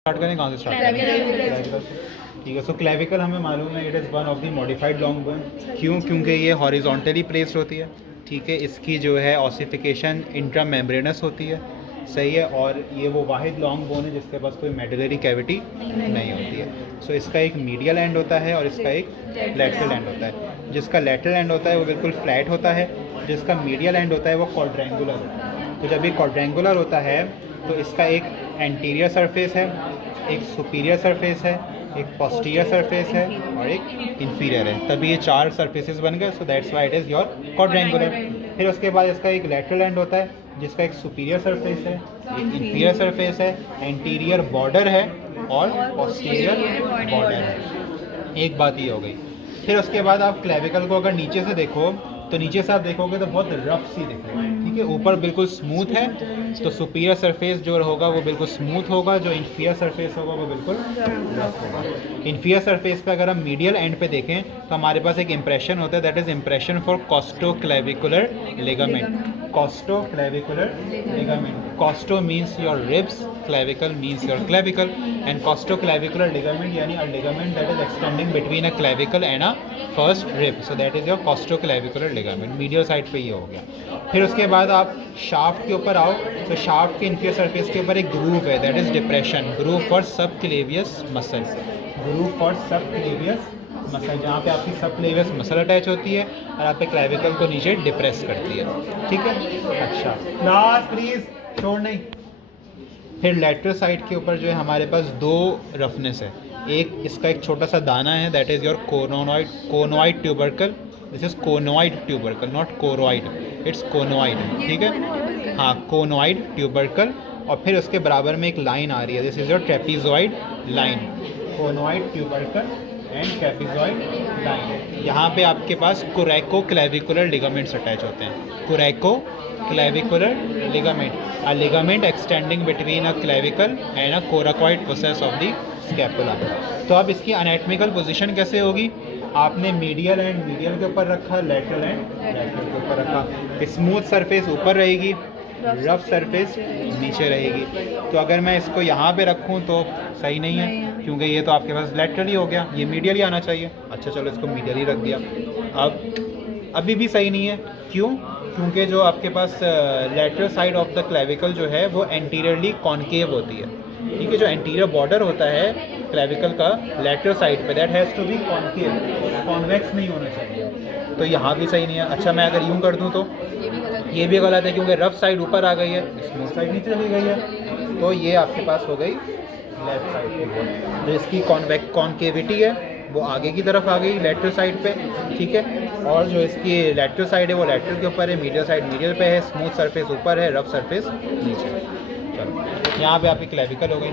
Start करें कहाँ से स्टार्ट करें? क्लेविकल से। ठीक है। सो क्लेविकल हमें मालूम है it is one of the modified long bone. क्यों? क्योंकि ये हॉरिजॉन्टली प्लेस्ड होती है। ठीक है। इसकी जो है ऑसिफिकेशन इंट्रा मेम्ब्रेनस होती है। सही है। और ये वो वाहिद लॉन्ग बोन है जिसके पास कोई मेडुलरी कैविटी नहीं होती है। सो इसका एक मीडियल एंड होता है और इसका एक लैटरल एंड होता है। जिसका लैटरल एंड होता है वो बिल्कुल फ्लैट होता है, जिसका मीडियल एंड होता है वो क्वाड्रेंगुलर होता है। तो जब ये क्वाड्रेंगुलर होता है तो इसका एक एंटीरियर सरफेस है, एक सुपीरियर सरफेस है, एक पोस्टीरियर सरफेस है और एक इंफीरियर है। तभी ये चार सरफेसेस बन गए। So that's why it is your quadrangular. फिर उसके बाद इसका एक लैटरल एंड होता है जिसका एक सुपीरियर सरफेस है, एक इंफीरियर सरफेस है, एंटीरियर बॉर्डर है और पोस्टीरियर बॉर्डर है। एक बात ये हो गई। फिर उसके बाद आप क्लेविकल को अगर नीचे से देखो तो नीचे से आप देखोगे तो बहुत रफ सी दिखेगी। ठीक है। ऊपर बिल्कुल स्मूथ है तो सुपीरियर सरफेस जो होगा वो बिल्कुल स्मूथ होगा, जो इंफीरियर सरफेस होगा वो बिल्कुल रफ होगा। इंफीरियर सरफेस पे अगर हम मीडियल एंड पे देखें तो हमारे पास एक इंप्रेशन होता है, that is impression for costoclavicular ligament. Costoclavicular ligament. Costo means your ribs, clavicle means your clavicle, and costoclavicular ligament यानी a ligament that is extending between a clavicle and a first rib, so that is your costoclavicular ligament। Medial side पे ये हो गया। फिर उसके बाद आप shaft के ऊपर आओ तो शाफ्ट के इंफीरियर सरफेस के ऊपर एक ग्रूव है, that is depression, groove for subclavius muscle, groove for subclavius muscle, जहाँ पे आपकी सबक्लेवियस मसल अटैच होती है और आपके क्लेविकल को नीचे डिप्रेस करती है। ठीक है। अच्छा क्लास प्लीज छोड़ नहीं। फिर लेटरल साइड के ऊपर जो है हमारे पास दो रफनेस है। एक इसका एक छोटा सा दाना है, that is your conoid tubercle. This is conoid tubercle, not choroid, it's conoid. ठीक है। हाँ, कोनोइड ट्यूबरकल। और फिर उसके बराबर में एक लाइन आ रही है, this is your ट्रेपीजॉइड line. Conoid tubercle and ट्रेपीजॉइड line. यहाँ पे आपके पास कोरेको क्लेविकुलर लिगामेंट्स अटैच होते हैं। कोरेको clavicular ligament, a ligament extending between a clavicle and a coracoid process of the scapula। तो अब इसकी anatomical position कैसे होगी? आपने मीडियल एंड मीडियल के ऊपर रखा, लेटरल एंड लेटरल के ऊपर रखा। स्मूथ सरफेस ऊपर रहेगी, रफ सरफेस नीचे रहेगी। तो अगर मैं इसको यहाँ पे रखूँ तो सही नहीं है क्योंकि ये तो आपके पास लेटरल ही हो गया, ये मीडियल ही आना चाहिए। अच्छा चलो इसको मीडियल ही रख दिया। अब अभी भी सही नहीं है। क्यों? क्योंकि जो आपके पास lateral side of the clavicle जो है वो एंटीरियरली कॉनकेव होती है। ठीक है। जो एंटीरियर बॉर्डर होता है क्लेविकल का लेटरल साइड पे, that has to be concave, convex नहीं होना चाहिए। तो यहाँ भी सही नहीं है। अच्छा मैं अगर यूँ कर दूँ तो ये भी गलत है क्योंकि रफ साइड ऊपर आ गई है, स्मूथ साइड नीचे चली गई है। तो ये आपके पास हो गई लेफ्ट साइड की। जो इसकी कॉन्केविटी है वो आगे की तरफ आ गई लेटरल साइड पे। ठीक है। और जो इसकी लेटरल साइड है वो लेटरल के ऊपर है, मीडियल साइड मीडियल पे है, स्मूथ सरफेस ऊपर है, रफ सरफेस नीचे। चलो यहाँ पे आपकी क्लेविकल हो गई।